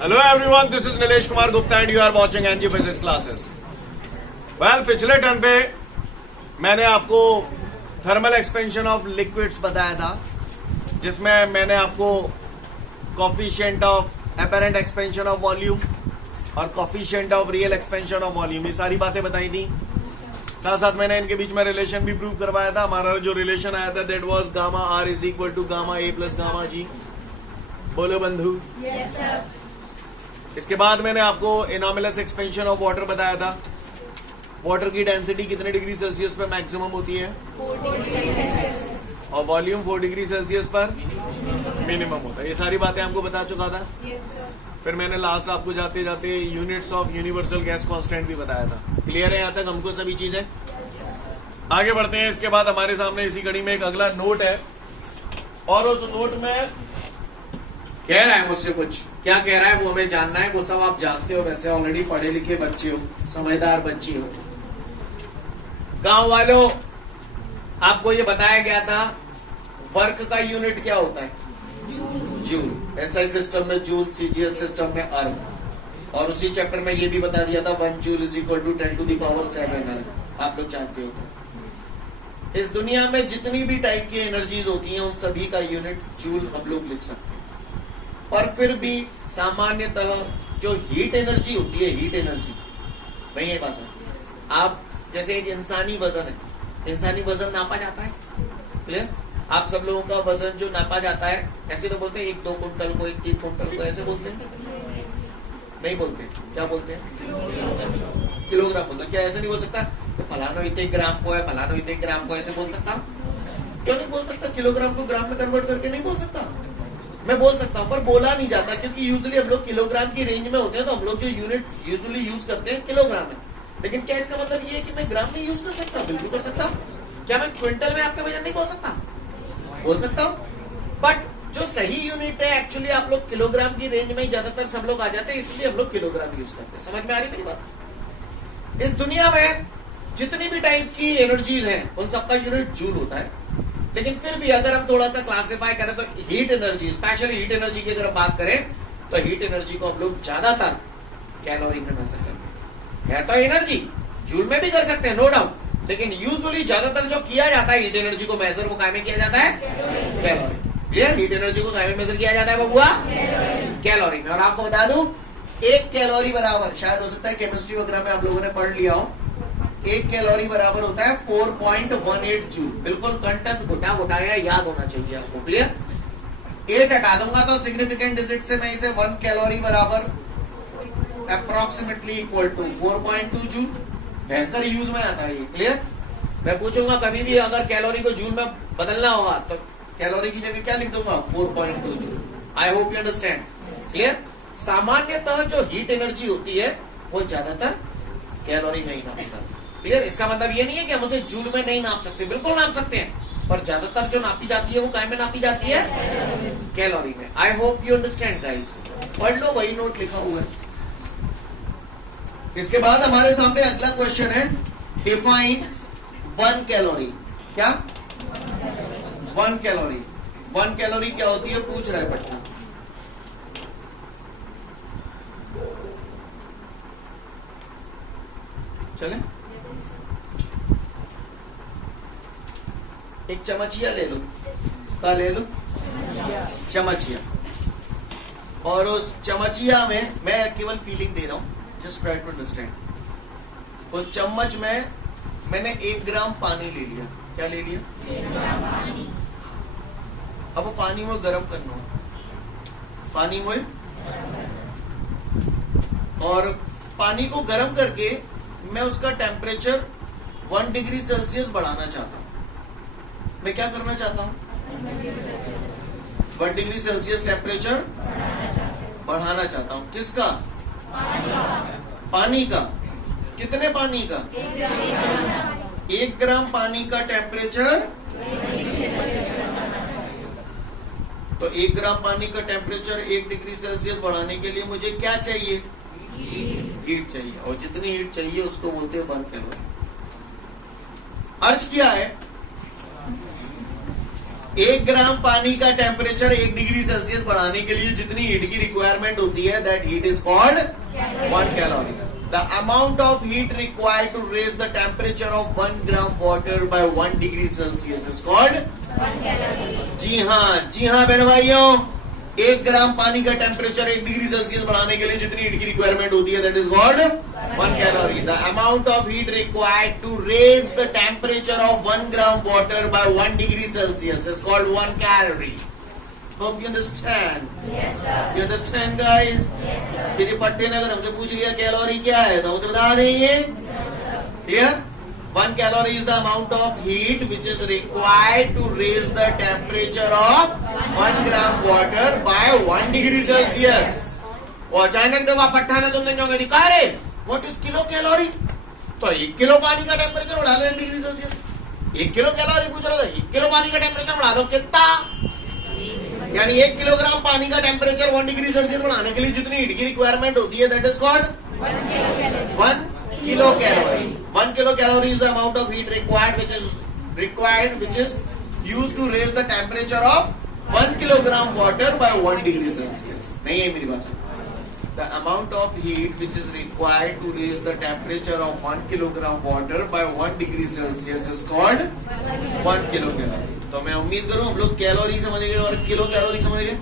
Hello everyone, this is Nilesh Kumar Gupta and you are watching NG Physics classes. Well, पिछले turn पे मैंने आपको thermal expansion of liquids बताया था, जिसमें मैंने आपको coefficient of apparent expansion of volume और coefficient of real expansion of volume, ये सारी बातें बताई थी। साथ साथ मैंने इनके बीच में रिलेशन भी प्रूव करवाया था। हमारा जो रिलेशन आया था that was gamma R is equal to gamma A plus gamma G. बोलो बंधु। Yes, sir. इसके बाद मैंने आपको एनॉमलस एक्सपेंशन ऑफ वाटर बताया था। वाटर की डेंसिटी कितने डिग्री सेल्सियस पर मैक्सिमम होती है 40 degrees Celsius. और वॉल्यूम 4 डिग्री सेल्सियस पर मिनिमम होता है। ये सारी बातें आपको बता चुका था। Yes, sir. फिर मैंने लास्ट आपको जाते जाते units of universal gas constant भी बताया था। क्लियर है यहाँ तक हमको सभी चीजें? आगे बढ़ते हैं। इसके बाद हमारे सामने इसी कड़ी में एक अगला नोट है और उस नोट में कह रहा है मुझसे कुछ, क्या कह रहा है वो हमें जानना है। वो सब आप जानते हो, वैसे ऑलरेडी पढ़े लिखे बच्चे हो, समझदार बच्ची हो। गांव वालों, आपको ये बताया गया था वर्क का यूनिट क्या होता है जूल। एसआई सिस्टम में जूल, सीजीएस सिस्टम में अर्ग, और उसी चैप्टर में ये भी बता दिया था 1 joule is equal to 10 to the power 7 erg. आप लोग जानते हो तो इस दुनिया में जितनी भी टाइप की एनर्जीज होती हैं उन सभी का यूनिट जूल हम लोग लिख सकते हैं। और फिर भी सामान्यतः जो हीट एनर्जी होती है, हीट एनर्जी वही है पास। आप जैसे एक इंसानी वजन है, इंसानी वजन नापा जाता है, क्लियर? आप सब लोगों का वजन जो नापा जाता है, ऐसे तो बोलते हैं 1-2 कुंटल को, 1-3 कुंटल को, ऐसे बोलते हैं? नहीं बोलते। क्या बोलते हैं? किलोग्राम बोलते हैं। क्या ऐसे नहीं बोल सकता तो फलाना इतने ग्राम को है, फलाना इतने ग्राम को, ऐसे बोल सकता? क्यों नहीं बोल सकता? किलोग्राम को ग्राम में कन्वर्ट करके नहीं बोल सकता? मैं बोल सकता हूं, पर बोला नहीं जाता, क्योंकि यूजुअली हम लोग किलोग्राम की रेंज में होते हैं, तो हम लोग जो यूनिट यूजुअली यूज करते हैं किलोग्राम है। लेकिन क्या इसका मतलब ये है कि मैं ग्राम नहीं यूज कर सकता? बिल्कुल कर सकता। क्या मैं क्विंटल में आपका वजन नहीं बोल सकता? बोल सकता हूं। बट जो सही यूनिट है एक्चुअली आप लोग किलोग्राम की रेंज में ही ज्यादातर सब लोग आ जाते हैं, इसलिए हम लोग किलोग्राम यूज करते हैं। समझ में आ रही मेरी बात? इस दुनिया में जितनी भी टाइप की एनर्जीज हैं उन सबका यूनिट जूल होता है। लेकिन फिर भी अगर हम थोड़ा सा क्लासिफाई करें तो heat energy, specially heat energy की अगर बात करें तो हीट एनर्जी को हम लोग ज्यादातर कैलोरी में मेजर करते हैं। तो एनर्जी जूल में भी कर सकते हैं, नो डाउट, लेकिन यूजुअली ज्यादातर जो किया जाता है हीट एनर्जी को मेजर, वो काय में किया जाता है? कैलोरी। क्लियर? हीट एनर्जी को काय में मेजर किया जाता है बबुआ? कैलोरी में। और आपको बता दूं, 1 कैलोरी बराबर, शायद हो सकता है केमिस्ट्री वगैरह में आप लोगों ने पढ़ लिया हो, 1 कैलोरी बराबर होता है 4.18 जूल। बिल्कुल कंठस्थ घुटा घुटाया याद होना चाहिए आपको। क्लियर? 8 हटा दूंगा तो सिग्निफिकेंट डिजिट से मैं इसे 1 कैलोरी बराबर अप्रोक्सीमेटली इक्वल टू 4.2 जूल। भयंकर यूज में आता है ये। क्लियर? मैं पूछूंगा कभी भी अगर कैलोरी को जूल में बदलना होगा तो कैलोरी की जगह क्या लिख दूंगा? 4.2 joule. I hope you understand. Clear? सामान्यतः जो हीट एनर्जी होती है वो ज्यादातर कैलोरी में ही नापी जाती है। क्लियर? इसका मतलब ये नहीं है कि हम उसे जूल में नहीं नाप सकते, बिल्कुल नाप सकते हैं, पर ज्यादातर जो नापी जाती है वो काय में नापी जाती है? कैलोरी में। आई होप यू अंडरस्टैंड गाइस। पढ़ लो, वही नोट लिखा हुआ है। इसके बाद हमारे सामने अगला क्वेश्चन है, डिफाइन 1 कैलोरी। क्या? 1 कैलोरी। 1 कैलोरी क्या होती है पूछ रहा है बच्चा। चले एक चमचिया ले लो। क्या ले लो? चमचिया। और उस चमचिया में मैं केवल फीलिंग दे रहा हूं, जस्ट ट्राई टू अंडरस्टैंड। उस चम्मच में मैंने 1 ग्राम पानी ले लिया। क्या ले लिया? 1 ग्राम पानी। अब वो पानी में गर्म करना है, पानी में, और पानी को गर्म करके मैं उसका टेम्परेचर 1 डिग्री सेल्सियस बढ़ाना चाहता हूं। मैं क्या करना चाहता हूं? 1 डिग्री सेल्सियस टेम्परेचर बढ़ाना चाहता हूं। किसका? पानी का। कितने पानी का? 1 ग्राम पानी का टेम्परेचर। तो 1 ग्राम पानी का टेम्परेचर 1 डिग्री सेल्सियस बढ़ाने के लिए मुझे क्या चाहिए? हीट चाहिए, और जितनी हीट चाहिए उसको बोलते हैं 1 कैलोरी। अर्ज क्या है? 1 ग्राम पानी का टेम्परेचर 1 डिग्री सेल्सियस बढ़ाने के लिए जितनी हीट की रिक्वायरमेंट होती है, that heat is called 1 calorie. The amount of heat required to raise the temperature of 1 gram water by 1 degree Celsius is called 1 calorie. जी हाँ बहन भाइयों, 1 ग्राम पानी का टेम्परेचर 1 डिग्री सेल्सियस बढ़ाने के लिए जितनी हीट की रिक्वायरमेंट होती है, that is called 1 calorie. The amount of heat required to raise the temperature of 1 gram water by 1 degree Celsius is called 1 calorie. Hope you understand. Yes, sir. You understand, guys? Yes, sir. किसी पट्टे ने अगर हमसे पूछ लिया calorie क्या है तो मुझे बता देंगे. Clear? 1 calorie is the amount of heat which is required to raise the temperature of 1 gram water by 1 degree Celsius. और अचानक जब आप पट्टा ने तुमने जो दिखा रे व्हाट इज किलो कैलोरी, तो 1 किलो पानी का टेम्परेचर बढ़ा लो 1 डिग्री सेल्सियस. 1 किलो कैलोरी पूछ रहा था, 1 किलो पानी का टेम्परेचर बढ़ा लो कितना, यानी 1 किलोग्राम पानी का टेम्परेचर 1 डिग्री सेल्सियस बढ़ाने के लिए जितनी हीट की रिक्वायरमेंट होती है, that is called 1 kilocalorie. 1 kilo calorie. 1 kilo calorie is the amount of heat required which is used to raise the temperature of 1 kilogram water by 1 degree Celsius. नहीं है मेरी बात. The amount of heat which is required to raise the temperature of 1 kilogram water by 1 degree Celsius is called 1 kilo calorie. तो मैं उम्मीद करूं हम लोग कैलोरी समझ गए और किलो कैलोरी समझ गए.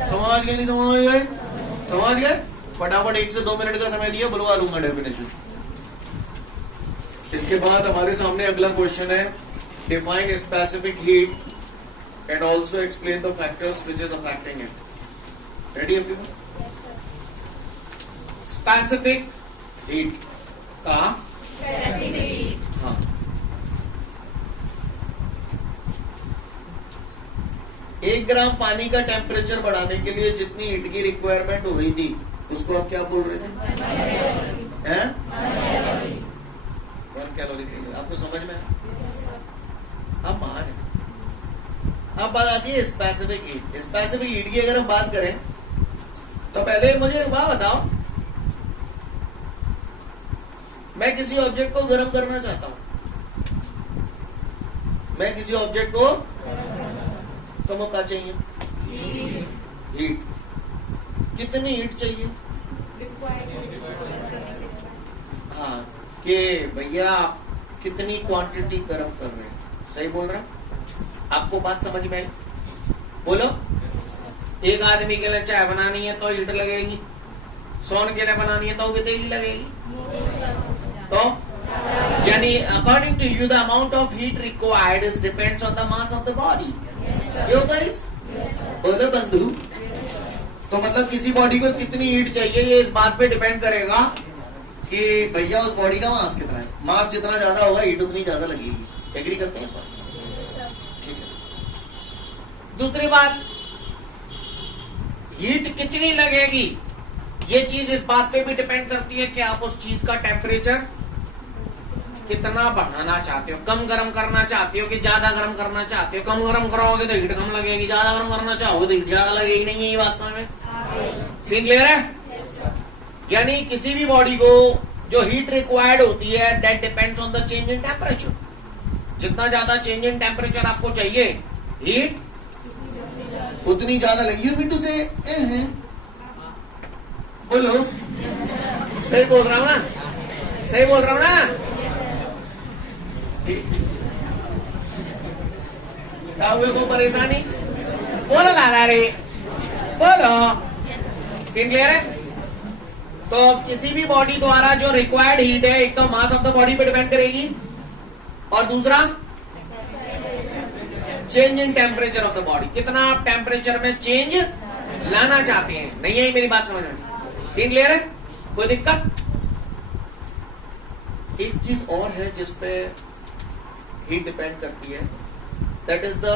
समझ गए नहीं समझ गए. फटाफट 1 से 2 मिनट का समय दिया, बुलवा लूंगा डेफिनेशन. इसके बाद हमारे सामने अगला क्वेश्चन है, define specific heat and also explain the factors which is affecting it. Ready everyone? Specific heat का Specific heat. हाँ, 1 ग्राम पानी का टेम्परेचर बढ़ाने के लिए जितनी हीट की रिक्वायरमेंट हुई थी उसको आप क्या बोल रहे थे? 1 हैं? calorie. 1 कैलोरी के लिए. आपको समझ में आया? अब मान है. अब बात आती है स्पेसिफिक हीट. स्पेसिफिक हीट की अगर हम बात करें तो पहले मुझे एक बात बताओ, मैं किसी ऑब्जेक्ट को गर्म करना चाहता हूं, मैं किसी ऑब्जेक्ट को, तो वो क्या चाहिए? हीट. कितनी हीट चाहिए? हाँ, कि भैया आप कितनी क्वांटिटी गर्म कर रहे हैं. सही बोल रहा है? आपको बात समझ में आई? बोलो. एक आदमी के लिए चाय बनानी है तो हीट लगेगी, 100 के लिए बनानी है तो भी तेजी लगेगी. तो यानी according to you the amount of heat required is depends on the mass of the body. Yo guys, बोलो बंधु. तो मतलब किसी बॉडी को कितनी हीट चाहिए ये इस बात पे डिपेंड करेगा कि भैया उस बॉडी का मास कितना है. मास जितना ज्यादा होगा हीट उतनी ज्यादा लगेगी. एग्री करते हैं इस बात? ठीक है. दूसरी बात, हीट कितनी लगेगी ये चीज इस बात पे भी डिपेंड करती है कि आप उस चीज का टेम्परेचर कितना बढ़ाना चाहते हो. कम गर्म करना चाहते हो कि ज्यादा गर्म करना चाहते हो. कम गर्म कराओगे तो हीट कम लगेगी, ज्यादा गर्म करना चाहोगे तो हीट ज्यादा लगेगी. नहीं है ये बात समझ में? सीन क्लियर है? यानी किसी भी बॉडी को जो हीट रिक्वायर्ड होती है that depends on the change in temperature. जितना ज्यादा चेंज इन टेम्परेचर आपको चाहिए, हीट उतनी ज्यादा लगेगी. यू मीन टू से बोलो. सही बोल रहा हूं ना? सही बोल रहा हूं ना? क्या हुए को परेशानी? बोलो लाला रे, बोलो. सीन क्लियर है? तो किसी भी बॉडी द्वारा जो रिक्वायर्ड हीट है, एक तो मास ऑफ द बॉडी पे डिपेंड करेगी और दूसरा change in temperature of the body. कितना आप टेम्परेचर में चेंज लाना चाहते हैं. नहीं है मेरी बात समझ में? सीन क्लियर है? कोई दिक्कत? एक चीज और है जिसपे हीट डिपेंड करती है, that is the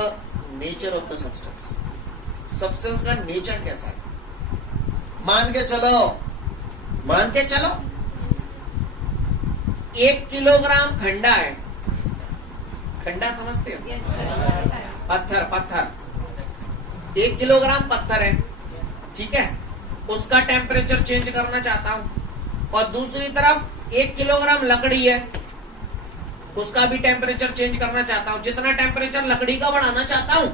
nature of the substance. Substance का नेचर कैसा है. मान के चलो 1 किलोग्राम खंडा है. खंडा समझते हो? पत्थर 1 किलोग्राम पत्थर है. ठीक है, उसका टेम्परेचर चेंज करना चाहता हूं. और दूसरी तरफ 1 किलोग्राम लकड़ी है, उसका भी टेम्परेचर चेंज करना चाहता हूं. जितना टेम्परेचर लकड़ी का बढ़ाना चाहता हूं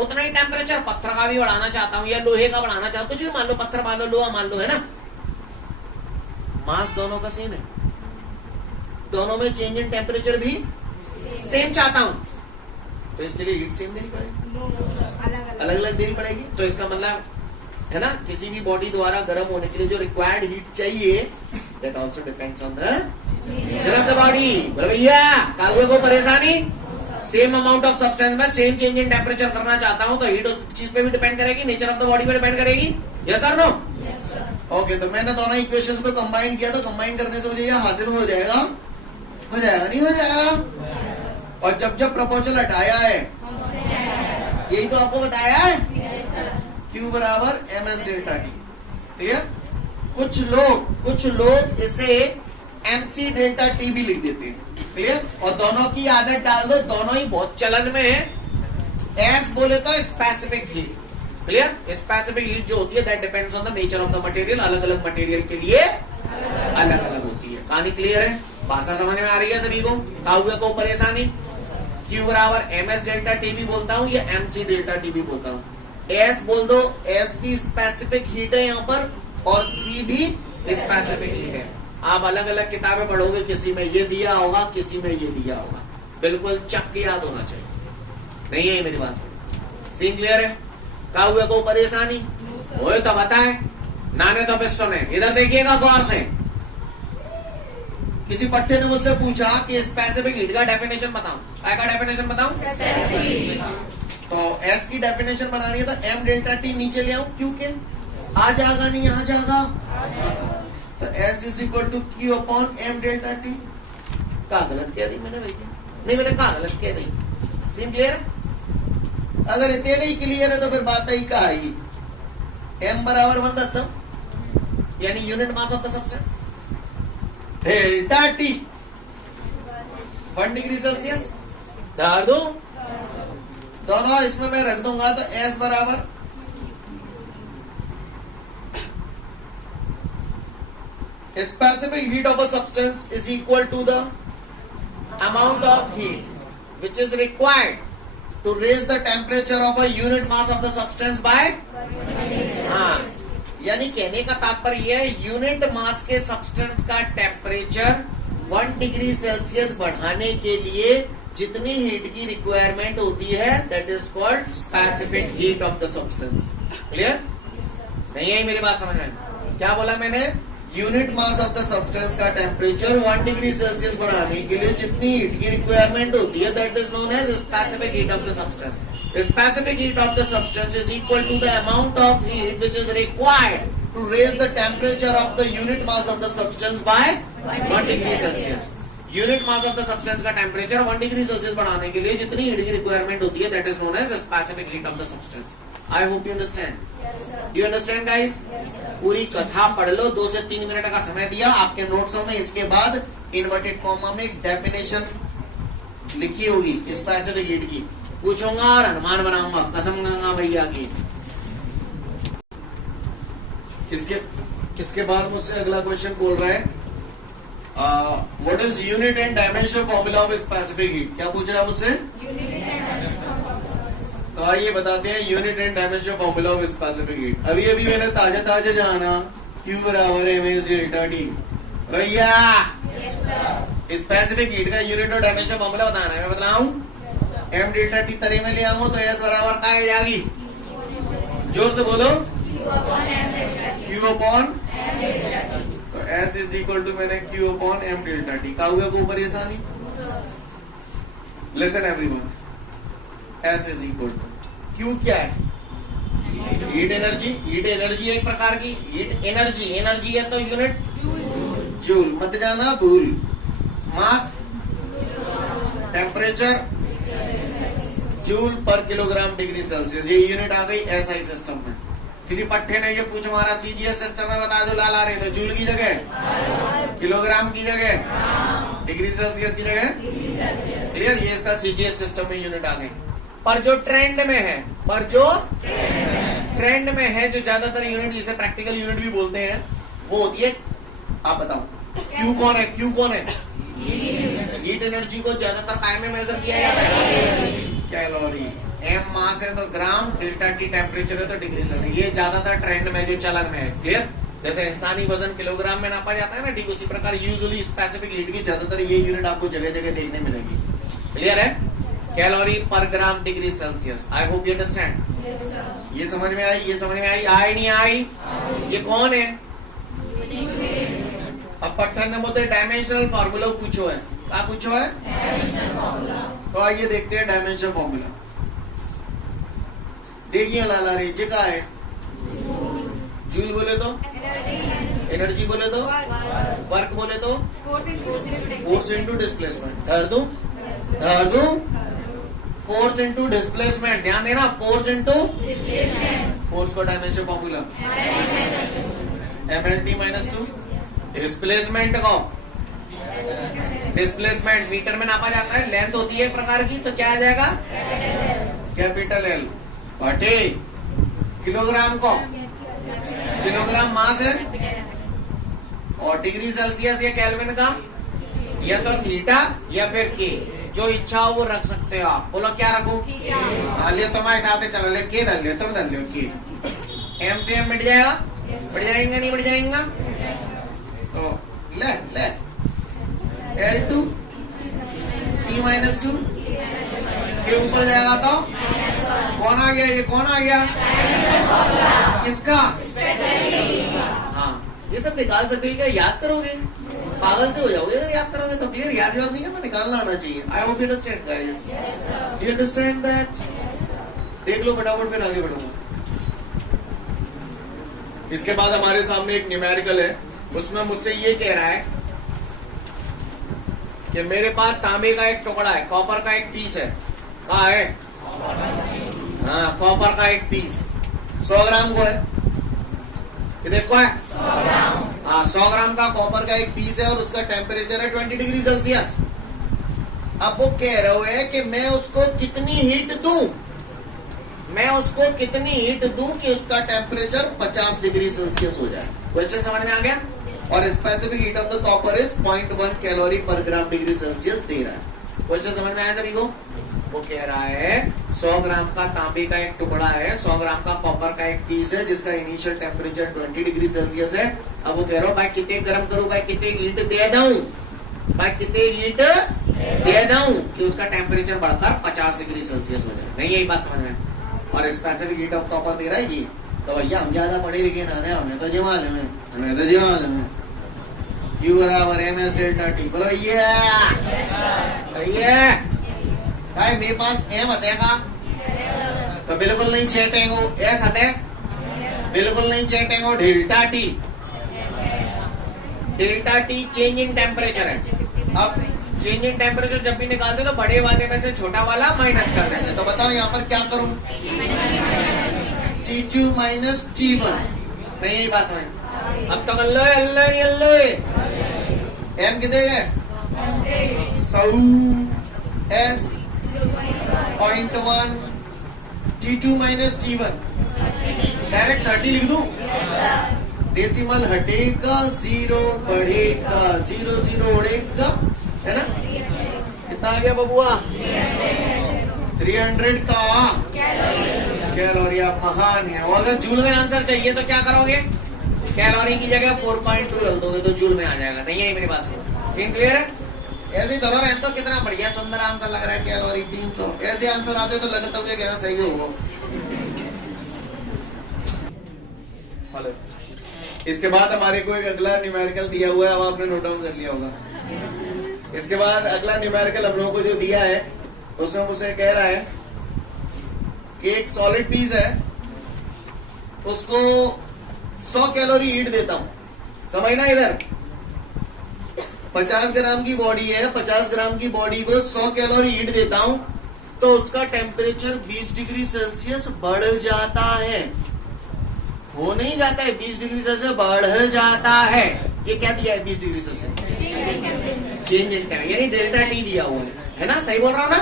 उतना ही टेम्परेचर पत्थर का भी बढ़ाना चाहता हूं या लोहे का बढ़ाना चाहता हूं, कुछ भी मान लो, पत्थर मान लो, लोहा मान लो, है ना, मास दोनों का सेम है, दोनों में चेंज इन टेम्परेचर भी सेम चाहता हूं, तो इसके लिए हीट सेम देनी पड़ेगी, अलग अलग देनी पड़ेगी। तो इसका मतलब है ना, किसी भी बॉडी द्वारा गर्म होने के लिए जो रिक्वायर्ड हीट चाहिए, that also depends on the nature of the body. भैया कागज को परेशानी, सेम अमाउंट ऑफ सब्सटेंस में सेम चेंज इन टेम्परेचर करना चाहता हूं, तो हीट उस चीज पे भी डिपेंड करेगी, नेचर ऑफ द बॉडी पे डिपेंड करेगी। यस और नो? ओके, तो मैंने दोनों इक्वेशंस को कंबाइन किया, तो कंबाइन करने से मुझे यह हासिल हो जाएगा, नहीं हो जाएगा? और जब जब प्रपोजल हटाया है, यही तो आपको बताया है, Q बराबर ms डेल्टा टी। ठीक है, कुछ लोग इसे mc डेल्टा टी भी लिख देते हैं। क्लियर? और दोनों की आदत डाल दो, दोनों ही बहुत चलन में है। S बोले तो specific heat. Clear? Specific heat जो होती है that depends on the nature of the material, अलग अलग मटेरियल के लिए अलग अलग होती है। कहानी क्लियर है? भाषा समझ में आ रही है सभी को? काव्य को परेशानी? Q बराबर ms डेल्टा टी भी बोलता हूं या mc डेल्टा टी भी बोलता हूं। S बोल दो, S भी स्पेसिफिक हीट है यहाँ पर, और C भी स्पेसिफिक हीट है। आप अलग अलग किताबें पढ़ोगे, किसी में ये दिया होगा, किसी में ये दिया होगा, बिल्कुल चक के याद होना चाहिए। नहीं है मेरी बात से? सीन क्लियर है? काव्य को परेशानी? वो तो बताए, नाने तो विश्व ने। इधर देखिएगा गौर से, किसी पट्टे ने मुझसे पूछा कि स्पेसिफिक हीट का डेफिनेशन बताऊं, क्या का डेफिनेशन बताऊं? तो S की डेफिनेशन बनानी है तो m डेल्टा टी नीचे ले आऊं, क्योंकि आ जाएगा नहीं, यहाँ जाएगा, तो S is equal to Q upon m delta T. कहा गलत कह दी मैंने भैया? नहीं, मैंने कहा गलत कह दी। Scene clear? अगर इतने नहीं क्लियर है तो फिर बात ही कहा ही, m बराबर 1 दत्तम, यानी unit mass of the substance, delta T 1 degree Celsius. डाल दो दोनों, इसमें मैं रख दूंगा, तो S बराबर specific heat of a substance is equal to the amount of heat which is required to raise the temperature of a unit mass of the substance by, हाँ, यानी कहने का तात्पर्य है यूनिट मास के सब्सटेंस का temperature 1 degree Celsius बढ़ाने के लिए जितनी हीट की रिक्वायरमेंट होती है, that is called specific heat of the substance. Clear? नहीं है मेरी बात समझ में? क्या बोला मैंने? Unit mass of the substance का टेम्परेचर 1 डिग्री सेल्सियस बढ़ाने के लिए जितनी हीट की रिक्वायरमेंट होती है, that is known as specific heat of the substance. Specific heat of the substance is equal to the amount of heat which is required to raise the temperature of the unit mass of the substance by 1 degree Celsius. Unit mass of the substance का temperature 1 degree Celsius बढ़ाने के लिए जितनी heat की requirement होती है, that is known as specific heat of the substance. I hope you understand. Do you understand guys? पूरी कथा पढ़ लो, 2 से 3 मिनट का समय दिया आपके नोट्सों में। इसके बाद इन्वर्टेड कॉमा में एक डेफिनेशन लिखी होगी स्पेसिफिक हीट की, पूछूंगा और अनुमान बनाऊंगा, कसम गंगा भैया की। इसके बाद मुझसे अगला क्वेश्चन बोल रहा है, what is unit and dimension formula of specific heat? क्या पूछ रहा है मुझसे? तो आइए बताते हैं unit and dimension formula of specific heat. अभी अभी मैंने ताजा जाना Q बराबर ms डेल्टा टी। भैया स्पेसिफिक हीट का यूनिट और डायमेंशन फॉर्मूला बताना है, मैं बताऊं? m डेल्टा टी तरह में ले आऊंगा तो S बराबर क्या आ जाएगी? जोर से बोलो, Q अपॉन, तो S इज इक्वल टू मैंने Q upon m delta T. का हुआ को परेशानी? Listen everyone, S is equal to Q क्या है? Heat energy. हीट एनर्जी एक प्रकार की हीट एनर्जी, एनर्जी है तो यूनिट जूल, मत जाना भूल। मास, टेम्परेचर जूल पर किलोग्राम डिग्री सेल्सियस, ये यूनिट आ गई SI सिस्टम में। किसी पट्टे ने ये पूछ मारा CGS सिस्टम में बता दो, लाल आ रहे तो जूल की जगह, किलोग्राम की जगह, डिग्री सेल्सियस की जगह। क्लियर? ये इसका CGS सिस्टम में यूनिट आ गई। पर जो ट्रेंड में है, ट्रेंड में है, जो ज्यादातर यूनिट जिसे प्रैक्टिकल यूनिट भी बोलते हैं, वो होती है, आप बताओ Q कौन है? Q कौन है? हीट एनर्जी को ज्यादातर टाइम में मेजर किया जाता है कैलोरी। एम मास है तो ग्राम, डेल्टा टी टेम्परेचर है तो डिग्री सेल्सियस। ये ज्यादातर ट्रेंड में जो चलन में है, क्लियर। जैसे इंसानी वजन किलोग्राम में नापा जाता है ना, ठीक उसी प्रकार यूजुअली स्पेसिफिक हीट की ज्यादातर ये यूनिट आपको जगह जगह देखने मिलेगी। क्लियर है? कैलोरी पर gram degree Celsius. I hope you understand. ये समझ में आई? ये समझ में आई? आई नहीं आई? ये कौन है? अब पट्टन ने डायमेंशनल फार्मूला पूछो है। क्या पूछो है? तो आइए देखते हैं डायमेंशनल फार्मूला। देखिए लाला रे जी का है। जूल बोले तो एनर्जी, बोले तो वर्क, बोले तो फोर्स इनटू डिस्प्लेसमेंट। धर दूं फोर्स इनटू डिस्प्लेसमेंट। ध्यान देना, फोर्स इनटू फोर्स को डायमेंशन फॉर्मूला mLT -2। डिस्प्लेसमेंट को डिस्प्लेसमेंट मीटर में नापा जाता है, लेंथ होती है एक प्रकार की, तो क्या आ जाएगा? कैपिटल एल बटे किलोग्राम को किलोग्राम मास है, और डिग्री सेल्सियस या केल्विन का या तो थीटा या फिर के, जो इच्छा हो वो रख सकते हो आप। बोलो क्या रखूं? लियो तुम्हारे साथ चलो, ले के डाल लियो, तुम डाल लियो के। एम से एम मिट जाएगा? बढ़ जाएगा नहीं बढ़ जाएगा? तो ले L2 T -2 के ऊपर जाएगा तो कौन आ गया? ये कौन आ गया? किसका? हाँ, ये सब निकाल सकते क्या? याद करोगे? पागल से हो जाओगे अगर याद करोगे तो। क्लियर? याद नहीं करना, निकालना आना चाहिए। आई hope you understand guys. You understand that? देख लो फटाफट, फिर आगे बढ़ूंगा। इसके बाद हमारे सामने एक न्यूमेरिकल है, उसमें मुझसे ये कह रहा है कि मेरे पास तांबे का एक टुकड़ा है, कॉपर का एक पीस है। कहा है? हाँ, कॉपर का एक पीस 100 ग्राम को है। ये देखो है 100 ग्राम का कॉपर का एक पीस है और उसका टेम्परेचर है 20 डिग्री सेल्सियस। अब वो कह रहे हो कि मैं उसको कितनी हीट दूं, कि उसका टेम्परेचर 50 डिग्री सेल्सियस हो जाए। क्वेश्चन समझ में आ गया? और specific heat of the copper is 0.1 calorie पर ग्राम डिग्री सेल्सियस दे रहा है। क्वेश्चन समझ में आया सभी को? वो कह रहा है 100 ग्राम का तांबे का एक टुकड़ा है, 100 ग्राम का कॉपर का एक पीस है, जिसका इनिशियल टेम्परेचर 20 डिग्री सेल्सियस है। अब वो कह रहा हूं भाई कितने गर्म करूं, भाई कितने हीट दे दूं, कि उसका टेम्परेचर बढ़कर 50 डिग्री सेल्सियस हो जाए। नहीं, यही बात समझ में? और स्पेसिफिक हीट ऑफ कॉपर दे रहा है ये। तो भैया हम ज्यादा पढ़े लिखे ना है, हमें तो जी मालूम है Q बराबर MS डेल्टा T। बोलो ये भाई मेरे पास M हतेगा तो बिल्कुल नहीं चेटेंगो, S हते बिल्कुल नहीं चेटेंगो। Delta T change in temperature है। अब चेंज इन टेम्परेचर जब भी निकालते तो बड़े वाले में से छोटा वाला माइनस कर देंगे। तो बताओ यहाँ पर क्या करूं? T2 - T1। नहीं, यही बात समझ। अब तो अल्लाह एम कितने गए? 100 S 0.1 T2 - T1 डायरेक्ट 30 लिख दूं? डेसिमल हटेगा, 0 बढ़ेगा, 0 0 उड़ेगा, है ना? कितना आ गया बबुआ? 300 का कैलोरी। आप महान है। और अगर जूल में आंसर चाहिए तो क्या करोगे? कैलोरी की जगह 4.2 रख दोगे तो जूल में आ जाएगा। नहीं है मेरी बात से? सीन क्लियर है? ऐसे धरो रहे तो कितना बढ़िया सुंदर आंसर लग रहा है। कैलोरी 300। ऐसे आंसर आते तो लगता होगा कि सही होगा। इसके बाद हमारे को एक अगला न्यूमेरिकल दिया हुआ है, अब आपने नोट डाउन कर लिया होगा। इसके बाद अगला न्यूमेरिकल हम लोगों को जो दिया है उसमें मुझसे कह रहा है कि एक सॉलिड पीस है, उसको 100 कैलोरी हीट देता हूं। समझना, इधर 50 ग्राम की बॉडी है, 50 ग्राम की बॉडी को 100 कैलोरी हीट देता हूं तो उसका टेम्परेचर 20 डिग्री सेल्सियस बढ़ जाता है। हो नहीं जाता है, 20 डिग्री सेल्सियस बढ़ जाता है। ये क्या दिया है? 20 degree Celsius change in temperature, यानी डेल्टा टी दिया हुआ है ना? सही बोल रहा हूं ना?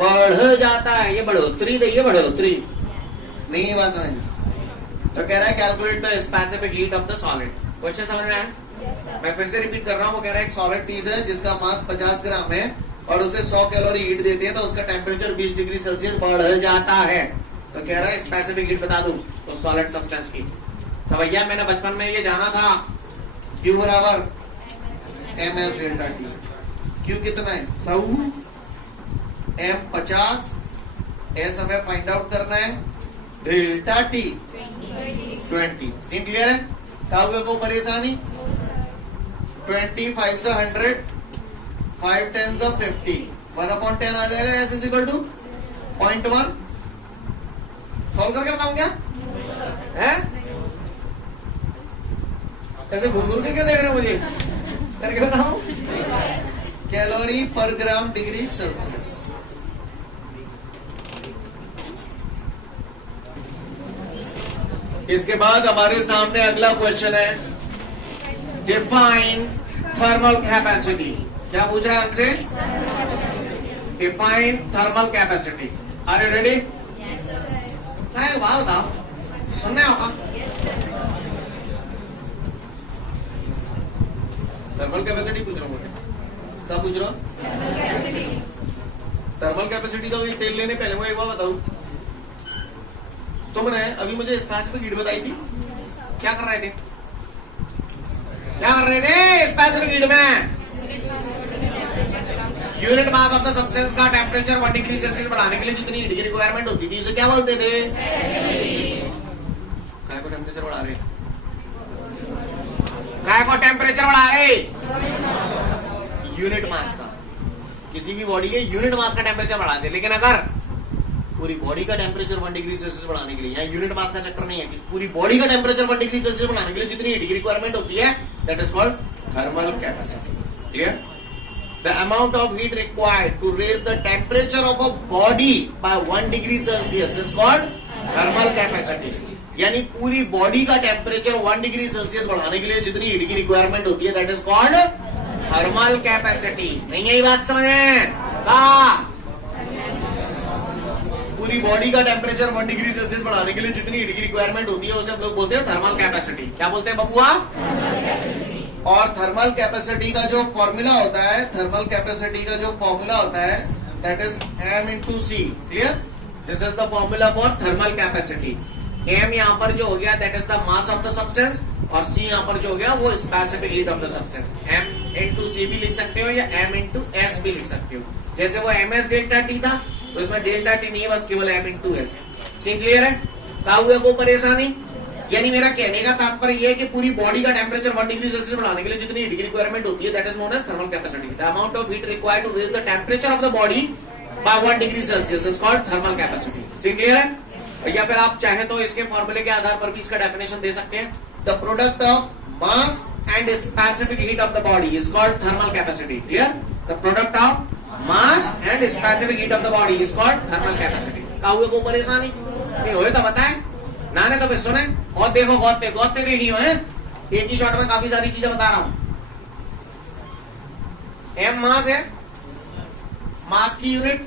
बढ़ जाता है, ये बढ़ोतरी दी है, बढ़ोतरी नहीं बात समझ। तो कह रहा है calculate the specific heat of the solid. Question समझ में आया? मैं फिर से रिपीट कर रहा हूं। वो कह रहा है एक सॉलिड पीस है जिसका मास 50 ग्राम है, और उसे 100 कैलोरी हीट देते हैं तो उसका टेम्परेचर 20 डिग्री सेल्सियस बढ़ जाता है। तो कह रहा है स्पेसिफिक हीट बता दूं तो सॉलिड सब्सटेंस की। तो भैया मैंने बचपन में ये जाना था Q बराबर ms डेल्टा टी। Q कितना है 100, m 50, s हमें फाइंड आउट करना है डेल्टा टी 20। सीन क्लियर है? काउके को परेशानी 25 से 100, 5 10 से 50, 1/10 आ जाएगा। s is equal to 0.1। Solve करके बताऊं क्या है? ऐसे घूर घूर के क्यों देख रहे हो मुझे? करके बताऊं? कैलोरी पर ग्राम डिग्री सेल्सियस। इसके बाद हमारे सामने अगला क्वेश्चन है डिफाइन थर्मल कैपेसिटी। क्या पूछ रहा है हमसे? Define thermal capacity. Are you ready? बात बताओ, सुनने होगा। थर्मल कैपेसिटी पूछ रहा हूँ। क्या पूछ रहा हूँ? थर्मल कैपेसिटी का तेल लेने पहले मैं एक बार बताऊं, तुमने अभी मुझे स्पेसिफिक हीट बताई थी। क्या कर रहे थे? क्या कर रहे थे स्पेसिफिक हीट में? Unit mass of the substance का टेम्परेचर 1 डिग्री सेल्सियस बढ़ाने के लिए जितनी हीट की रिक्वायरमेंट होती थी उसे क्या बोलते थे? काय को टेम्परेचर बढ़ा रहे? काय को टेम्परेचर बढ़ा रहे? यूनिट मास का, किसी भी बॉडी के यूनिट मास का टेम्परेचर बढ़ाते। लेकिन अगर पूरी बॉडी का टेम्परेचर 1 डिग्री सेल्सियस बढ़ाने के लिए, यहाँ यूनिट मास का चक्कर नहीं है, कि पूरी बॉडी का टेम्परेचर 1 डिग्री सेल्सियस बढ़ाने के लिए जितनी हीट की रिक्वायरमेंट होती है that is called thermal capacity. Clear? The amount of heat required to raise the temperature of a body by 1 degree Celsius is called thermal capacity। यानी पूरी बॉडी का टेम्परेचर 1 डिग्री सेल्सियस बढ़ाने के लिए जितनी हीट की रिक्वायरमेंट होती है that is called thermal capacity. नहीं है ये बात समझ में? पूरी बॉडी का टेम्परेचर 1 डिग्री सेल्सियस बढ़ाने के लिए जितनी हीट की रिक्वायरमेंट होती है उसे हम लोग बोलते हैं थर्मल कैपेसिटी। क्या बोलते हैं बबुआ? और थर्मल कैपेसिटी का जो फॉर्मूला होता है, थर्मल कैपेसिटी का जो फॉर्मूला होता है that is m into c। Clear? This is the formula for thermal capacity. m यहाँ पर जो हो गया that is the mass of the substance और c यहाँ पर जो हो गया वो specific heat of the substance. m into c भी लिख सकते हो या m into s भी लिख सकते हो। जैसे वो ms डेल्टा t था तो इसमें डेल्टा t नहीं है, बस केवल m into s। Scene clear है? काहुए को परेशानी? यानी मेरा कहने का तात्पर्य यह है कि पूरी बॉडी का टेम्परेचर 1 डिग्री सेल्सियस बढ़ाने के लिए जितनी हीट की रिक्वायरमेंट होती है that is known as thermal capacity. The amount of heat required to raise the temperature of the body by 1 degree Celsius is called thermal capacity. Scene clear है? या फिर आप चाहे तो इसके फॉर्मूले के आधार पर भी इसका डेफिनेशन दे सकते हैं। The product of mass and specific heat of the body is called thermal capacity. Clear? The product of mass and specific heat of the body is called thermal capacity. काहुए को परेशानी नहीं होए तो बताएं, नाने तो फिर सुने और देखो गौते गौते देखी हो हैं। एक ही शॉट में काफी सारी चीजें बता रहा हूं। m मास है, मास की यूनिट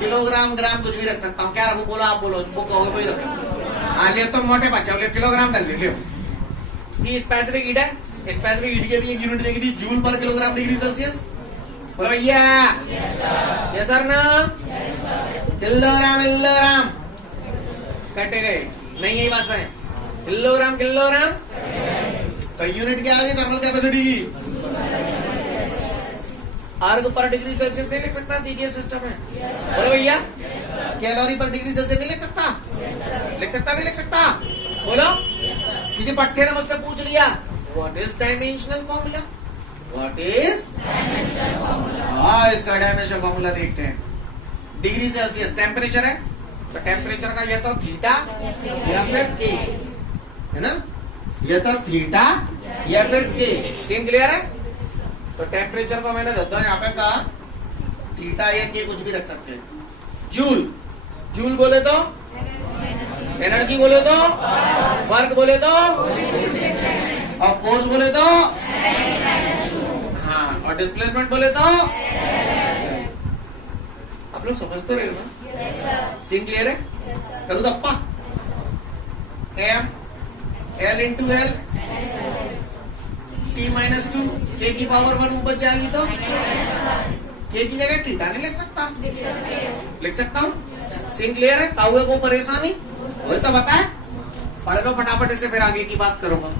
किलोग्राम ग्राम कुछ भी रख सकता हूं। क्या रखूं? बोलो आप बोलो, वो कहोगे कोई रखो। हाँ ले तो मोटे बच्चे ले किलोग्राम डाल ले। c स्पेसिफिक हीट है, स्पेसिफिक हीट के भी एक यूनिट देगी थी जूल पर किलोग्राम डिग्री सेल्सियस। बोलो भैया यस सर ना? किलोग्राम किलोग्राम कटे गए नहीं, यही बात है। किलोग्राम किलोग्राम तो यूनिट क्या आ गई थर्मल कैपेसिटी की? अर्ग पर डिग्री सेल्सियस नहीं लिख सकता? सीडीएस सिस्टम है। बोलो भैया कैलोरी पर डिग्री सेल्सियस नहीं लिख सकता? लिख सकता नहीं लिख सकता? बोलो। किसी पट्टे ने मुझसे पूछ लिया what is dimensional formula? What is dimensional formula? हाँ इसका डायमेंशनल फॉर्मूला देखते हैं। डिग्री सेल्सियस टेम्परेचर है तो टेम्परेचर का या तो थीटा या फिर के है ना, या तो थीटा या फिर के। सीन क्लियर है? तो टेम्परेचर को मैंने धोता यहाँ पे कहा थीटा या के कुछ भी रख सकते हैं। जूल, जूल बोले तो एनर्जी बोले तो वर्क बोले तो और फोर्स बोले तो हाँ और डिस्प्लेसमेंट बोले तो। आप लोग समझ तो रहे हो ना? सीन क्लियर है? करूँ तो अप्पा m l into l t -2 k की पावर 1 ऊपर जाएगी तो के की जगह टीटा नहीं लिख सकता? लिख सकते हैं। लिख सकता हूँ। सीन क्लियर है? काउए को परेशानी वही तो बताए। पढ़ लो फटाफट इसे, फिर आगे की बात करूंगा।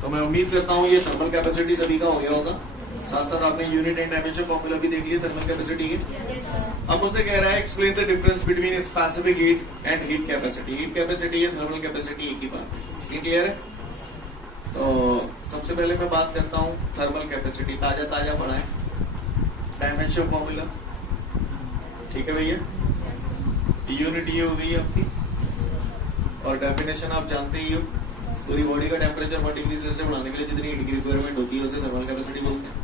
तो मैं उम्मीद करता हूँ ये थर्मल कैपेसिटी सभी का हो गया होगा। साथ साथ आपने यूनिट एंड डायमेंशन फॉर्मूला भी देख लिया थर्मल कैपेसिटी के। अब मुझसे कह रहा है explain the difference between specific heat and heat capacity. Heat capacity है, थर्मल कैपेसिटी एक ही बात है। सीन क्लियर है? तो सबसे पहले मैं बात करता हूँ थर्मल कैपेसिटी। ताजा ताजा पढ़ा है डायमेंशन फॉर्मूला, ठीक है भैया? यूनिट ये हो गई आपकी, और डेफिनेशन आप जानते ही हो। पूरी बॉडी का टेम्परेचर 1 डिग्री सेल्सियस बढ़ाने के लिए जितनी हीट की रिक्वायरमेंट होती है उसे थर्मल कैपेसिटी बोलते हैं।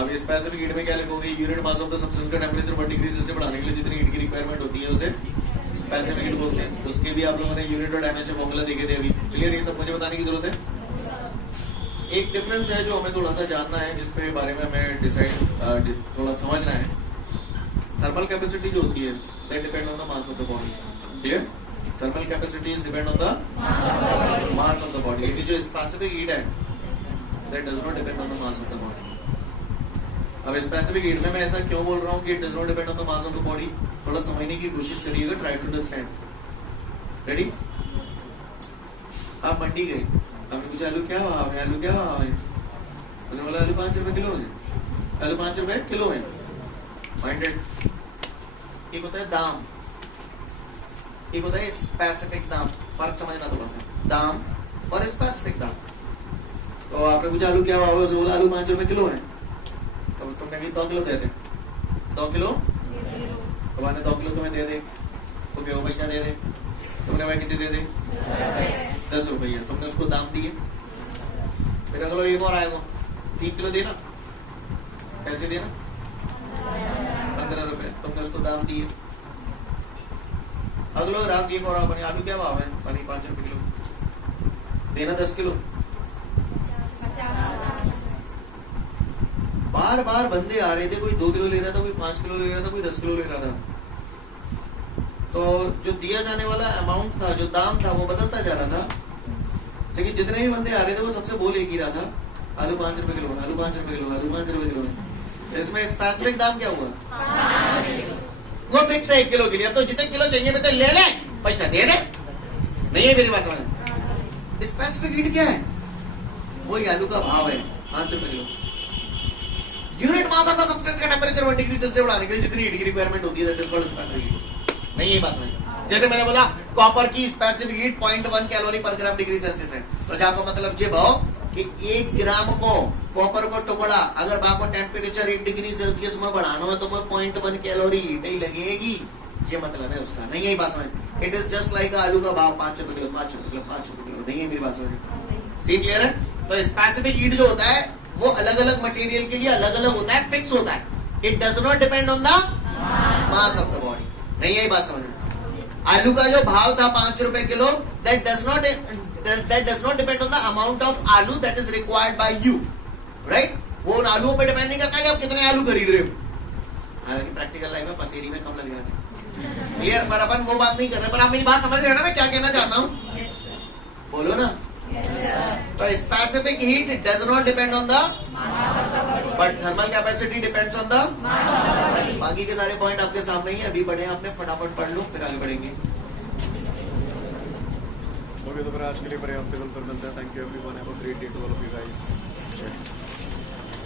अब स्पेसिफिक हीट में क्या लिखोगे? Unit mass of the substance का टेम्परेचर 1 डिग्री सेल्सियस बढ़ाने के लिए जितनी हीट की रिक्वायरमेंट होती है उसे स्पेसिफिक हीट बोलते हैं। उसके भी आप लोगों ने यूनिट और डायमेंशन फॉर्मूला देखे थे अभी। क्लियर? ये सब मुझे बताने की जरूरत है। एक डिफरेंस है जो हमें थोड़ा सा जानना है, जिसपे बारे में हमें डिसाइड थोड़ा समझना है। थर्मल कैपेसिटी जो होती है that depend on the mass of the body. Clear? Thermal capacity is depend on the mass of the body. लेकिन जो स्पेसिफिक हीट है that does not depend on the mass of the body. अब specific heat में मैं ऐसा क्यों बोल रहा हूँ कि it does not depend on the mass of the body? थोड़ा समझने की कोशिश करिएगा, ट्राई टू अंडरस्टैंड। रेडी? आप मंडी गए, आपने पूछा आलू क्या भाव है? आलू क्या भाव है? उसने बोला आलू 5 रुपए किलो है। आलू 5 रुपए किलो है। माइंडेड। एक होता है दाम, एक होता है स्पेसिफिक दाम। फर्क समझना थोड़ा सा, दाम और स्पेसिफिक दाम। तो आपने पूछा आलू क्या भाव है? उसने बोला आलू 5 रुपए किलो है। तो तुमने भी 2 किलो दे दे, 2 किलो तुम्हारे 2 किलो तुम्हें दे दे, तो क्या पैसा दे दे? तुमने वह कितने दे दे? 10 रुपये। तुमने उसको दाम दिए। फिर अगला एक और आएगा 3 किलो देना, कैसे देना? 15 रुपए। तुमने उसको दाम दिए। अगला रात एक और बने, आलू क्या भाव है? 5 रुपए किलो। देना 10 किलो। बार बार बंदे आ रहे थे, कोई 2 किलो ले रहा था, कोई 5 किलो ले रहा था, कोई 10 किलो ले रहा था। तो जो दिया जाने वाला अमाउंट था, जो दाम था, वो बदलता जा रहा था। लेकिन जितने भी बंदे आ रहे थे वो सबसे बोल एक ही रहा था, आलू 5 रुपए किलो, आलू 5 रुपए किलो, आलू 5 रुपए किलो। इसमें स्पेसिफिक दाम क्या हुआ? वो फिक्स है 1 किलो के लिए। अब तो जितने किलो चाहिए बेटा ले ले, पैसा दे दे। नहीं है मेरी बात समझ? स्पेसिफिक हीट क्या है? वही आलू का भाव है 5 रुपए kilo. Unit mass of the substance का टेंपरेचर 1 डिग्री सेल्सियस बढ़ाने के लिए जितनी हीट की रिक्वायरमेंट होती है that is called specific heat. नहीं है बात समझ? जैसे मैंने बोला कॉपर की स्पेसिफिक हीट 0.1 कैलोरी पर ग्राम डिग्री सेल्सियस है। तो जाको मतलब ये भाव कि 1 ग्राम को कॉपर को टुकड़ा अगर बाको टेम्परेचर 1 डिग्री सेल्सियस में बढ़ाना है तो मैं 0.1 कैलोरी हीट ही लगेगी। ये मतलब है उसका। नहीं है बात समझ? इट इज जस्ट लाइक आलू का भाव 5 रुपए किलो, 5 रुपए किलो, 5 रुपए किलो। नहीं है मेरी बात समझ? सीन क्लियर है? तो स्पेसिफिक हीट जो होता है वो अलग अलग मटेरियल के लिए अलग अलग होता है, फिक्स होता है। It does not depend on the mass of the body. नहीं है बात समझ? आलू का जो भाव था 5 रुपए kilo, that does not depend on the amount of aloo that is required by you, right? वो उन आलूओं पे डिपेंड नहीं करता कि आप कितने आलू खरीद रहे हो। हालांकि प्रैक्टिकल लाइफ में पसेरी में कम लग जाते हैं। क्लियर? पर अपन वो बात नहीं कर रहे। पर आप मेरी बात समझ रहे हैं ना मैं क्या कहना चाहता हूँ? बोलो ना। तो specific heat does not depend on the, but thermal capacity depends on the. बाकी के सारे पॉइंट आपके सामने ही अभी पढ़े आपने, फटाफट पढ़ लो फिर आगे बढ़ेंगे। ओके, तो फिर आज के लिए पर्याप्त। कल फिर मिलते हैं। Thank you everyone, have a great day to all of you guys.